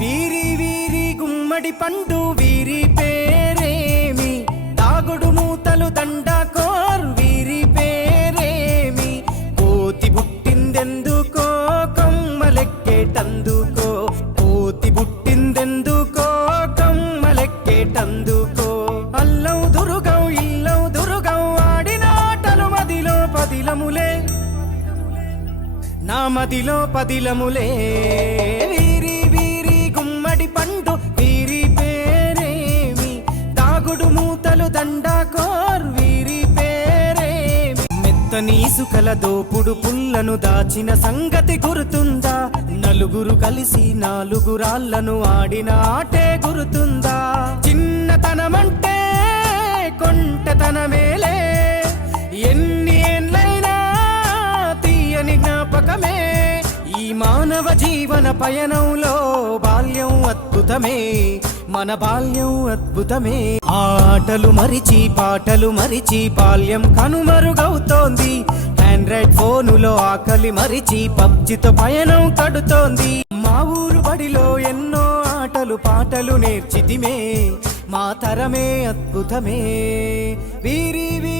వీరి వీరి గుమ్మడి పండు వీరి పేరేమి? దాగుడు మూతలు దండ కోర్ వీరి పేరేమి? కోతి పుట్టిందెందుకో కమ్మలెక్కేటందుకో? కోతి పుట్టిందెందుకో కమ్మలెక్కేటందుకో? అల్లం దురుగం ఇల్లం దురుగం ఆడిన మదిలో పదిలములే. నా మదిలో పదిలములే. దండాకోర్ వీరి పేరే. మెత్తని ఇసుకల దోపుడు పుల్లను దాచిన సంగతి గుర్తుందా? నలుగురు కలిసి నాలుగు రాళ్ళను ఆడిన ఆటే గుర్తుందా? చిన్నతనమంటే కొంటతనమేలే. ఎన్ని ఏండ్లైనా తీయని జ్ఞాపకమే. ఈ మానవ జీవన పయనంలో బాల్యం అద్భుతమే. మన బాల్యం అద్భుతమే. ఆటలు మరిచి పాటలు మరిచి బాల్యం కనుమరుగవుతోంది ఆండ్రాయిడ్ ఫోనులో ఆకలి మరిచి పబ్జితో పయనం కడుతోంది. మా ఊరు బడిలో ఎన్నో ఆటలు పాటలు నేర్చితిమే. మా తరమే అద్భుతమే. వీరి వీరి